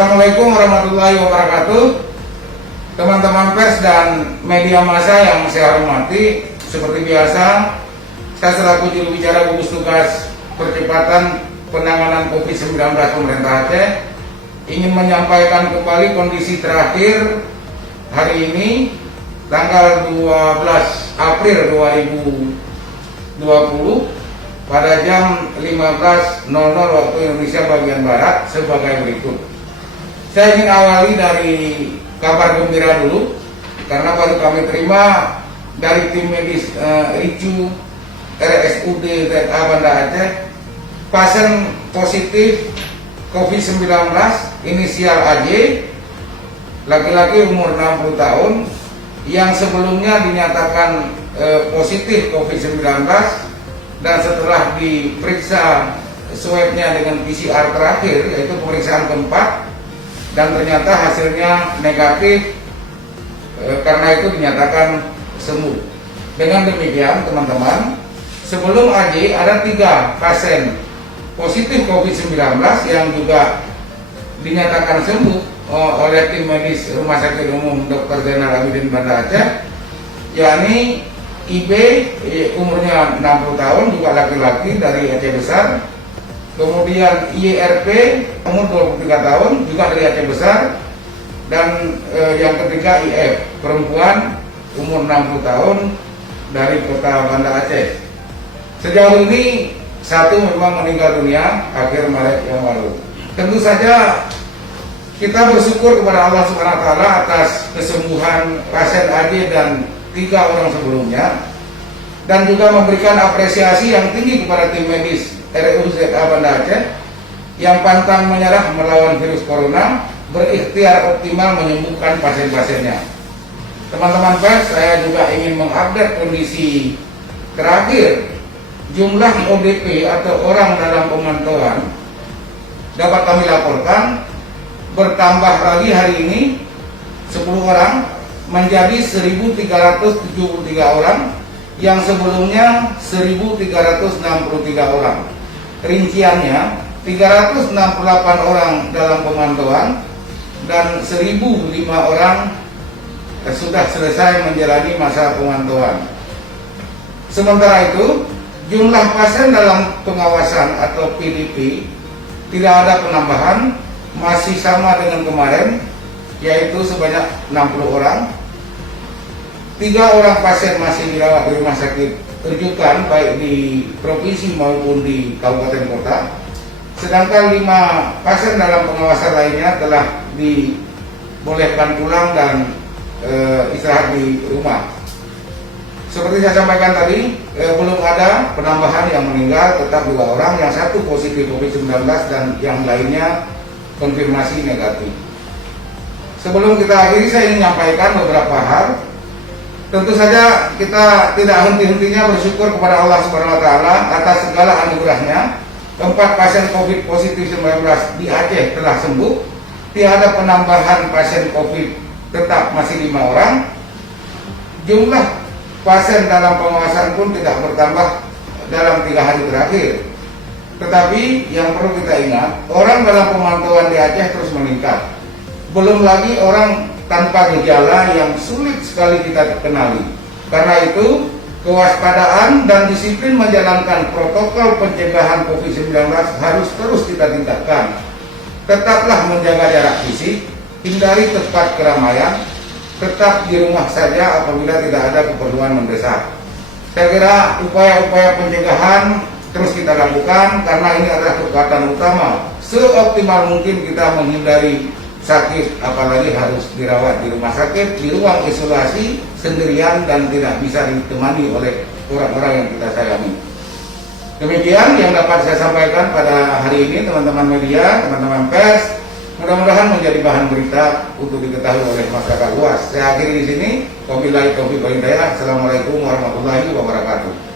Assalamualaikum warahmatullahi wabarakatuh. Teman-teman pers dan media massa yang saya hormati, seperti biasa, saya selaku juru bicara gugus tugas percepatan penanganan COVID-19 Pemerintah Aceh ingin menyampaikan kembali kondisi terakhir hari ini, tanggal 12 April 2020 pada jam 15.00 waktu Indonesia bagian Barat sebagai berikut. Saya ingin awali dari kabar gembira dulu, karena baru kami terima dari tim medis RICU RSUD ZA Banda Aceh pasien positif COVID-19 inisial AJ, laki-laki umur 60 tahun yang sebelumnya dinyatakan positif COVID-19 dan setelah diperiksa swabnya dengan PCR terakhir, yaitu pemeriksaan keempat, dan ternyata hasilnya negatif, karena itu dinyatakan sembuh. Dengan demikian teman-teman, sebelum AJ ada 3 pasien positif COVID-19 yang juga dinyatakan sembuh oleh tim medis Rumah Sakit Umum Dr. Zainal Abidin Banda Aceh, yakni IB umurnya 60 tahun juga laki-laki dari Aceh Besar, kemudian IRP umur 23 tahun juga dari Aceh Besar, dan yang ketiga IF perempuan umur 60 tahun dari kota Banda Aceh. Sejauh ini 1 memang meninggal dunia akhir Maret yang lalu. Tentu saja kita bersyukur kepada Allah SWT atas kesembuhan pasien AJ dan 3 orang sebelumnya, dan juga memberikan apresiasi yang tinggi kepada tim medis RSUD Banda Aceh yang pantang menyerah melawan virus corona, berikhtiar optimal menyembuhkan pasien-pasiennya. Teman-teman pers, saya juga ingin mengupdate kondisi terakhir. Jumlah ODP atau orang dalam pemantauan dapat kami laporkan bertambah lagi hari ini 10 orang menjadi 1.373 orang yang sebelumnya 1.363 orang. Rinciannya 368 orang dalam pemantauan dan 1.005 orang sudah selesai menjalani masa pemantauan. Sementara itu, jumlah pasien dalam pengawasan atau PDP tidak ada penambahan, masih sama dengan kemarin, yaitu sebanyak 60 orang. 3 orang pasien masih dirawat di rumah sakit rujukan baik di provinsi maupun di kabupaten kota, sedangkan 5 pasien dalam pengawasan lainnya telah dibolehkan pulang dan istirahat di rumah. Seperti saya sampaikan tadi, belum ada penambahan yang meninggal, tetap 2 orang, yang 1 positif COVID-19 dan yang lainnya konfirmasi negatif. Sebelum kita akhiri, saya ingin menyampaikan beberapa hal. Tentu saja kita tidak henti-hentinya bersyukur kepada Allah SWT atas segala anugerahnya. 4 pasien COVID positif 19 di Aceh telah sembuh. Tiada penambahan pasien COVID, tetap masih 5 orang. Jumlah pasien dalam pengawasan pun tidak bertambah dalam 3 hari terakhir. Tetapi yang perlu kita ingat, orang dalam pemantauan di Aceh terus meningkat. Belum lagi orang tanpa gejala yang sulit sekali kita kenali. Karena itu, kewaspadaan dan disiplin menjalankan protokol pencegahan COVID-19 harus terus kita tingkatkan. Tetaplah menjaga jarak fisik, hindari tempat keramaian, tetap di rumah saja apabila tidak ada keperluan mendesak. Saya kira upaya-upaya pencegahan terus kita lakukan, karena ini adalah kekuatan utama. Seoptimal mungkin kita menghindari sakit, apalagi harus dirawat di rumah sakit, di ruang isolasi sendirian dan tidak bisa ditemani oleh orang-orang yang kita sayangi. Demikian yang dapat saya sampaikan pada hari ini, teman-teman media, teman-teman pers. Mudah-mudahan menjadi bahan berita untuk diketahui oleh masyarakat luas. Saya akhiri di sini. Wabillahi taufiq wal hidayah. Assalamualaikum warahmatullahi wabarakatuh.